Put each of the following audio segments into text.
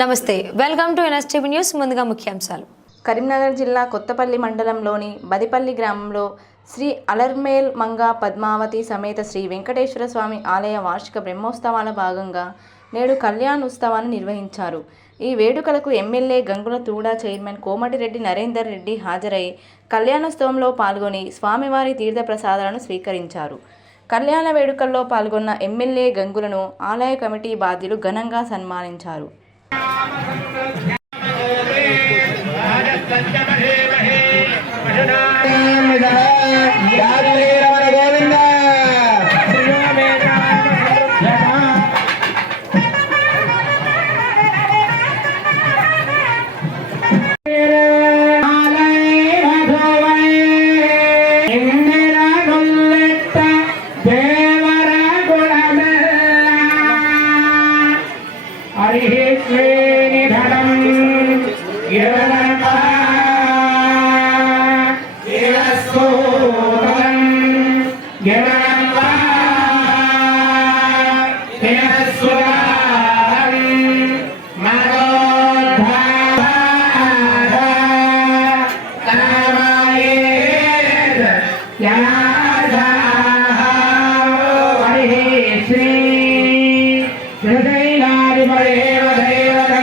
నమస్తే welcome to NSTV news ముందుగా ముఖ్యాంశాలు. కరీంనగర్ జిల్లా కొత్తపల్లి మండలంలోని బదిపల్లి గ్రామంలో శ్రీ అలర్మేల్ మంగా పద్మావతి సమేత శ్రీ వెంకటేశ్వర స్వామి ఆలయ వార్షిక బ్రహ్మోత్సవాల భాగంగా నేడు కళ్యాణ్ ఉత్సవాన్ని నిర్వహించారు. ఈ వేడుకలకు ఎమ్మెల్యే గంగుల తూడా చైర్మన్ కోమటిరెడ్డి నరేందర్ రెడ్డి హాజరై కళ్యాణోత్సవంలో పాల్గొని స్వామివారి తీర్థ ప్రసాదాలను స్వీకరించారు. కళ్యాణ వేడుకల్లో పాల్గొన్న ఎమ్మెల్యే గంగులను ఆలయ కమిటీ బాధ్యులు ఘనంగా సన్మానించారు. يا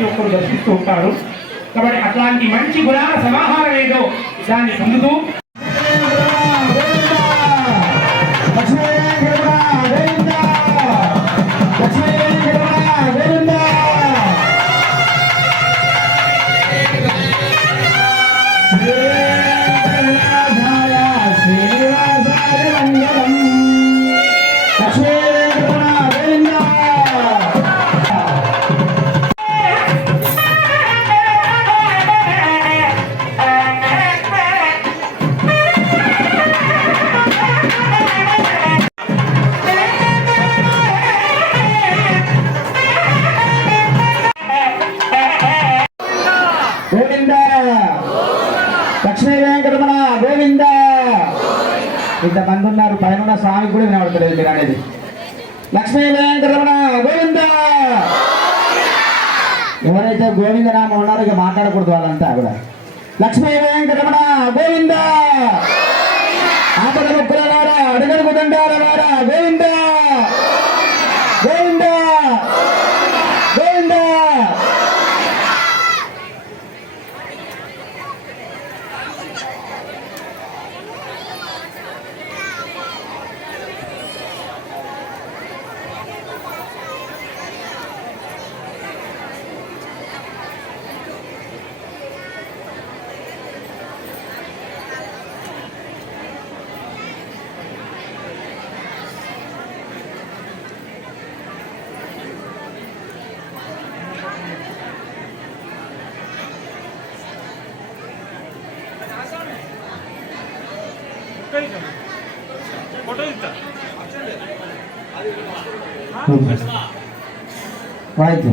ప్రతి ఒక్కరు దర్శిస్తూ ఉంటారు. కాబట్టి అట్లాంటి మంచి గుణాల సమాహారం ఏదో దాన్ని పొందుతూ లక్ష్మీ వెంకటమణ గోవింద. ఇంతమంది ఉన్నారు పైన స్వామి కూడా వినబడతలేదు మీరు అనేది. లక్ష్మీ వెంకటరమణ గోవింద. ఎవరైతే గోవింద నామ ఉన్నారో ఇక మాట్లాడకూడదు వాళ్ళంతా కూడా. లక్ష్మీ వెంకటరమణ గోవింద. ఆపద ముక్కుల వారా అడగడుగు దండాల వారా గోవిందా. ಆಯ್ತು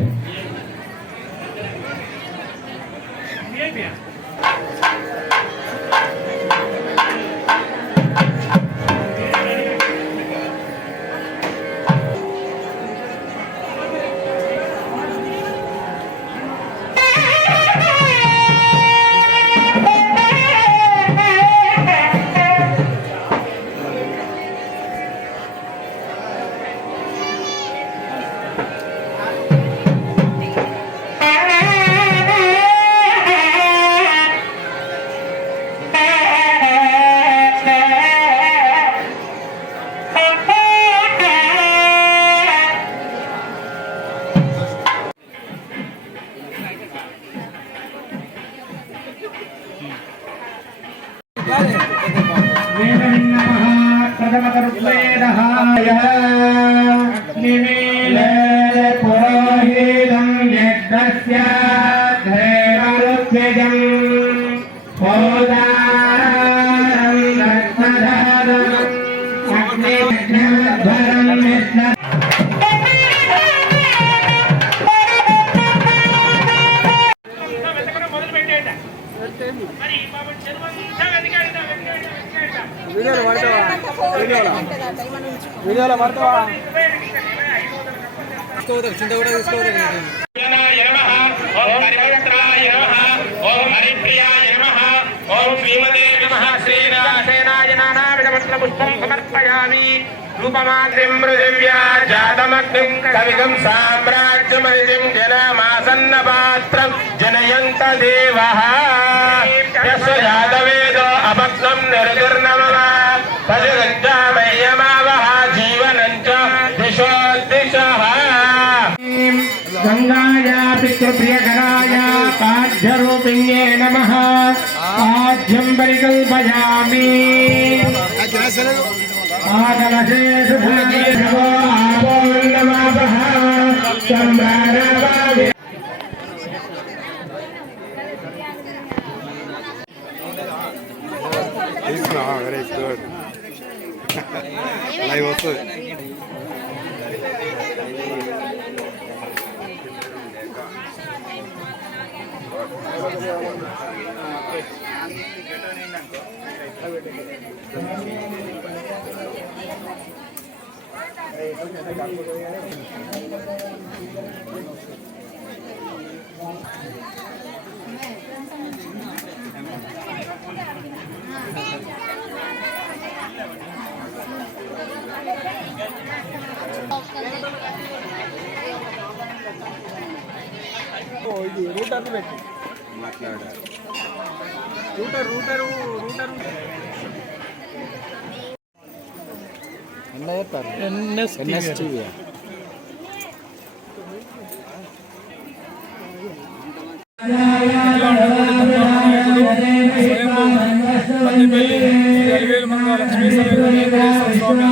ప్రథమతరుద్వేదహాయ నిమీలే పురోహితం నమః శ్రీరాసేనాయ నానావిధమంత్ర పుష్పం సమర్పయామి రూపమాద్రిం పృథివ్యా జాతమగ్నిం కవిగం సామ్రాజ్యమహిం జనమాసన్న పాత్రం జనయంత దేవ యస్య జాతవేదో అభగ్నం నిర్గర్ణమ పజగంచామయ్యమావహ గంగాయా పితృప్రియకరాయ పాఠ్యరూపిణ్యే నమ. పాఠ్యం పరికల్పయామి. ఆకలశేషభో ఆపోన్నమాపః సంభారవామి వెరీ గుడ్ లైవ్ వస్తుంది పల్లిపల్లి శ్రీ అలివేలు మంగళ లక్ష్మీ సమేత వెంకటేశ్వర స్వామి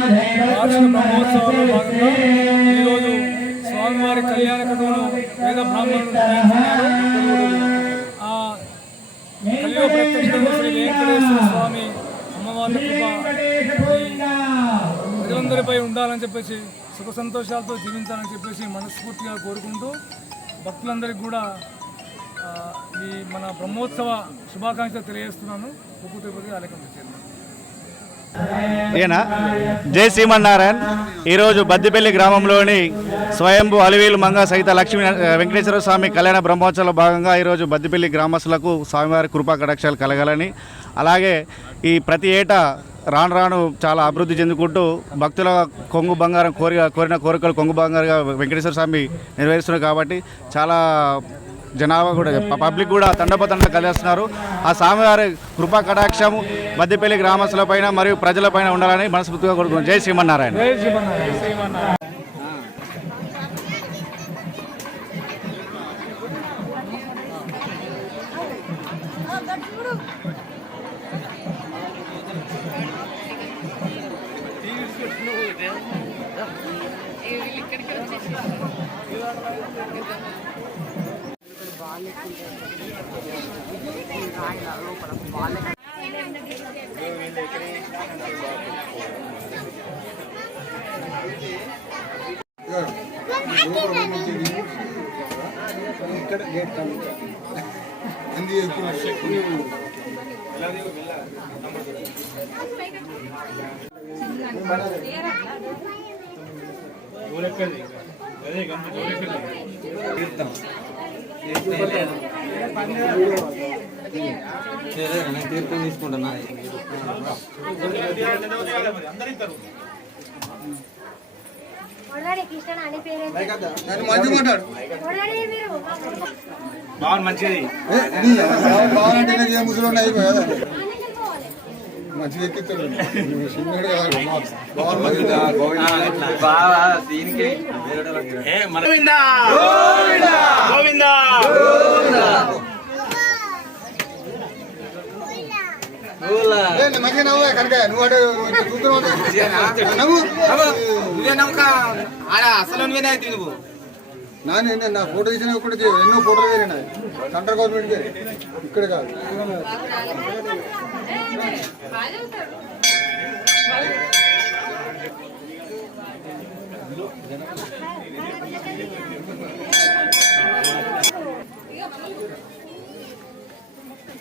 వార్షిక బ్రహ్మోత్సవంలో భాగంగా ఈరోజు స్వామివారి కళ్యాణ కథలో వేద బ్రాహ్మణులు కలియుగ ప్రత్యక్ష శ్రీ వెంకటేశ్వర స్వామి అమ్మవారి కృప ఈ అందరిపై ఉండాలని చెప్పేసి సుఖ సంతోషాలతో జీవించాలని చెప్పేసి మనస్ఫూర్తిగా కోరుకుంటూ భక్తులందరికీ కూడా ఈ మన బ్రహ్మోత్సవ శుభాకాంక్షలు తెలియజేస్తున్నాను. ఉప్పు తిరుపతి ఈయన జై శ్రీమన్నారాయణ. ఈరోజు బద్దిపల్లి గ్రామంలోని స్వయంభూ అలివేలు మంగ సహిత లక్ష్మీ వెంకటేశ్వర స్వామి కళ్యాణ బ్రహ్మోత్సవంలో భాగంగా ఈరోజు బద్దిపల్లి గ్రామస్తులకు స్వామివారి కృపా కటాక్షాలు కలగాలని అలాగే ఈ ప్రతి ఏటా రాను రాను చాలా అభివృద్ధి చెందుకుంటూ భక్తుల కొంగు బంగారం కోరిక కోరిన కోరికలు కొంగు బంగారుగా వెంకటేశ్వర స్వామి నెరవేరుస్తున్నారు కాబట్టి చాలా జనాభా కూడా పబ్లిక్ కూడా తండపతండ కలిస్తున్నారు ఆ స్వామివారి కృపా కటాక్షము మధ్యపల్లి గ్రామస్తులపైన మరియు ప్రజలపైన ఉండాలని మనస్ఫూర్తిగా కోరుకుంటున్నాం. జై శ్రీమన్నారాయణ. జై శ్రీమన్నారాయణ. తీర్థం తీసుకుంటున్నా కొడాలి కృష్ణ అని మంచిగా మాట్లాడు కొడాలి మీరు బాగుంటే ముసలు ఉన్నాయి మంచిగా ఎక్కిస్తాడు చిన్నడు కాదు మంచిగా నవ్వు కనుక నువ్వు అటు చూస్తున్నావు నవ్వు. నాన్న నా ఫోటో తీసిన ఒకటి ఎన్నో ఫోటోలు వేరే నాది సెంట్రల్ గవర్నమెంట్కి ఇక్కడ కాదు.